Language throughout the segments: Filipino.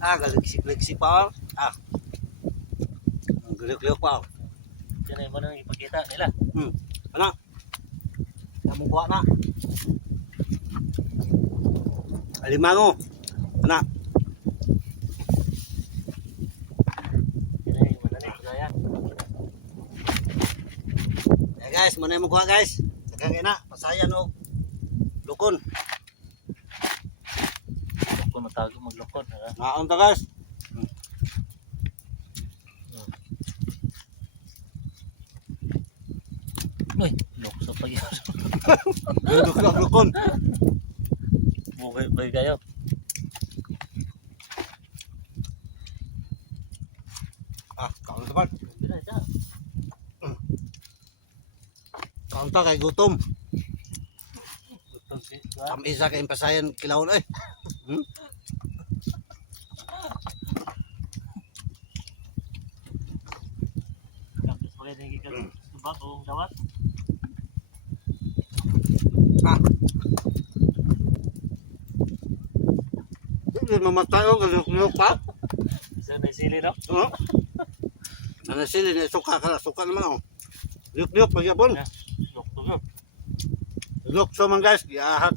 Galigsik pa. Ang galiok pa. Diyan mo nang ipakita nila. Ano? Namong kuha na. Alimango. Ano? Diyan mo nang ipakita. Guys, muna yung kuha guys. Dagang ina, pasayan o lukon. Kung matago maglukon. Maon ta guys. Uy, lukso pa yun. Lukon. Bugay kayo. Kaon ta ba? Kaon ta kay gutom. Isa kay pasayan kilawon eh. Tapos pagay na gikan subak o dawat. Hindi mamatay o galiok pa. Isa na sili no? Ano sila na suka naman o. Liok pagyapon. Lukso no? Lukso man guys, giahat.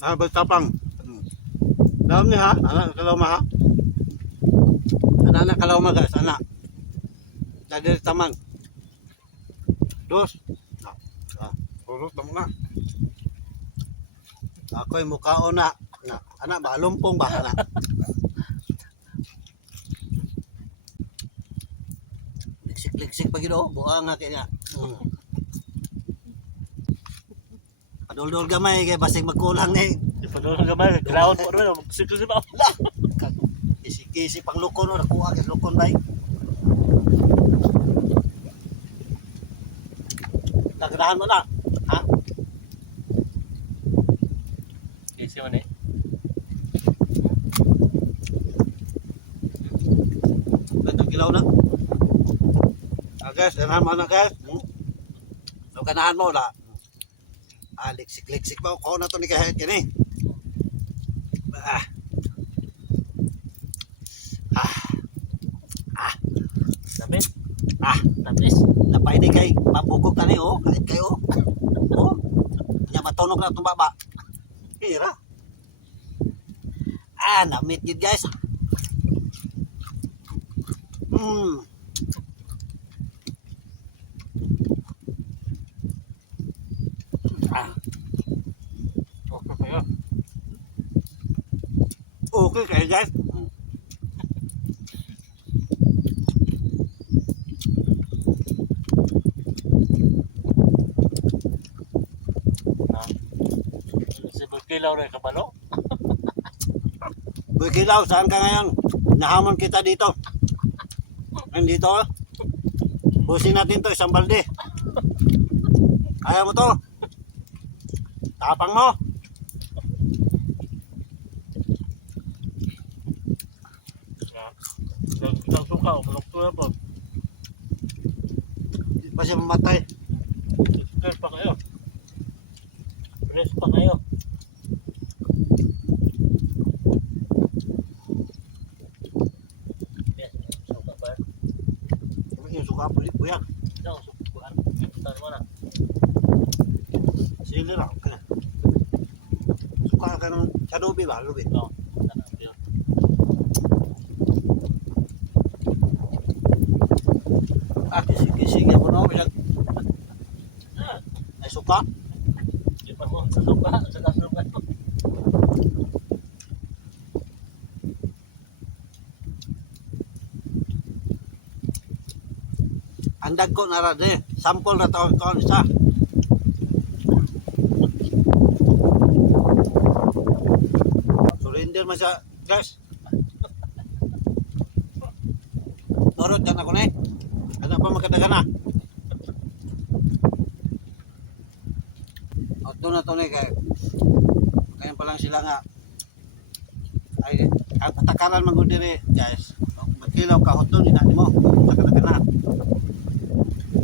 Bagtapang. Dalam ni ha, anak kalawma ha. Anak kalawma guys, anak. Dari taman. Dos. Purot mo na. Ako'y mukhaon na. Anak ba lumpong ba anak? Liksik pag ito, buang nga kaya. Padol-dol gamay kay basig magkulang ni. Padol gamay, ground po ron, magsiklo ba? Kisi pang lukon no, nakuha kay lukon bay. Naganahan mo na. Ha? Kisi man eh. Gatong kilaw na. Guys, ganahan mo na guys. So ganahan mo la. Liksik pa ko na to ni kahit kini. Tapis? Tapis. Napay di kay mabugog tani oh, kahit kayo. Oh. Nya matunog na itong baba. Hira. Na-meet yun guys. Okay kayo guys. Si Berkilaw rin kabalo? Berkilaw, saan ka ngayon? Nahamon kita dito. Nandito. Busin natin to isang balde. Ayaw mo to. Tapang mo. Isang suka o malukto na po. Hindi pa siya mamatay. Stress pa kayo. Stress pa kayo. Yes, suka ba? Yung suka puyak. Ito, suka. Saan mo na? Sili lang. Suka ka ng sa lubi ba? Lubi. Oo. Kisig mo no. Ay suka. Di pa mo sa suka. Sa suka. Andag ko na rin. Sample na taon isa. Surrender man siya, guys. Turot ka na ko na eh. Ano pa magkadaga na? O, doon na to na kaya. Kaya pa lang sila nga. Ay, ang takaran man ko diri, guys. Magkilaw ka, hot doon, inani mo. Sa kadaga na.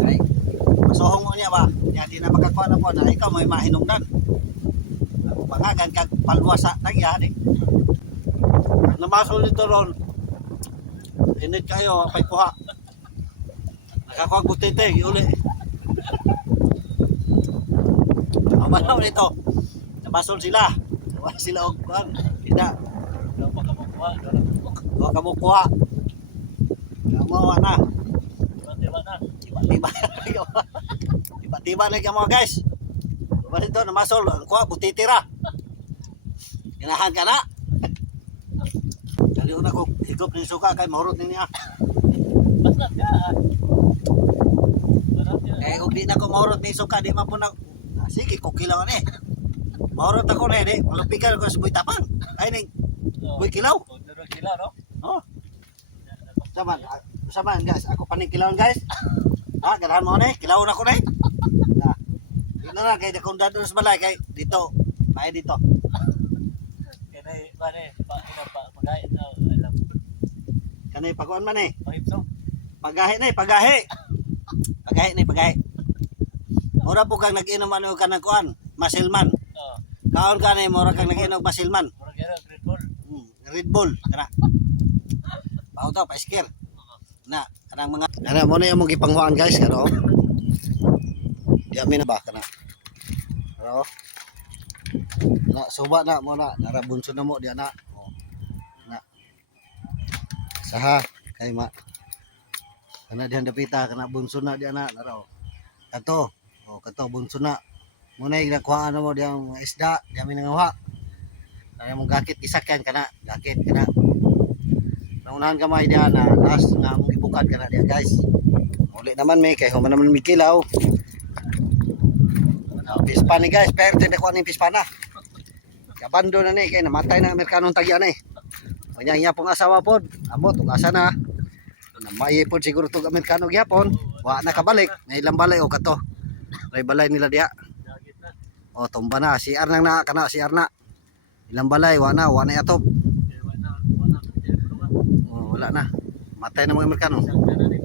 Ay, masohong mo niya ba? Yan, di na makakuha na po na ikaw may mahinungdan. pangagan kag palwasa tagya ni. Namasol dito ron. Init kayo pay kuha. Nakakuha butite uli. Mabalaw nito. Namasol sila. Wala sila og kuan. Kita. Daw pa kamukuha. Wa kamo kuha. Kamuha na. Diba na? Tiba-tiba. Tiba-tiba lagi mga guys. Balik to namasol kuha butitira. Inahan ka na. Dali una ko higop ni suka kay mahurot ni niya. Basta ka. Sarap yan. Eh kung di na ko mahurot ni suka di man po na. Sige ko kilaw ni. Mahurot ako na di. Malupikan ko sa buhay tapang. Ay ning buhay kilaw. Pero kila, no? Oh. Saman guys, ako paning kilawon guys. Ha, ganahan mo ni, kilawon ako ni. Ha. Di na lang kay dakong dadon sa balay kay dito. May dito. Kaya mane, pagkain na, alam. Kanay pakuan man eh. Pahipsong. Pagahe ni, pagahe. Pagahe ni, pagahe. Mura po kang nag-inom ano ka ng kuan, masilman. Oo. Kaon ka ni, mura kang nag-inom masilman. Mura kaya Red Bull. Red Bull, kana. Pao to, pa-scare. Na, kanang mga ana mo na yung mong ipanghuan guys, kano. Di amin na ba kana. Ano? Na suba na mo na, narabunso na mo di ana. Oh. Na. Saha kay ma. Kana dihan dapita kana bunso na di ana, naro. Kato. Oh, kato bunso na. Mo na ginagkuhaan mo di ang mga isda, di amin nangawa. Kaya mong gakit isakyan kana, gakit kana. Naunahan kamay diha na last nga mong ibukad kana diha guys. Uli naman may kay human naman mikilaw. Pispa ni guys, perte na ko ani pispa na. Kabando na ni kay namatay na Amerikanong tagya ni. Kanya iya pong asawa pod, amo tug asa na. Namay pod siguro tug Amerikano gyapon. Wa na kabalik, na ilang balay o kato. May balay nila diha. Dagit na. O tumba na, CR nang na kana CR na. Ilang balay wa na atop. Kaya wala. Oh, wala na. Matay na mga Amerikano. Isang na ni.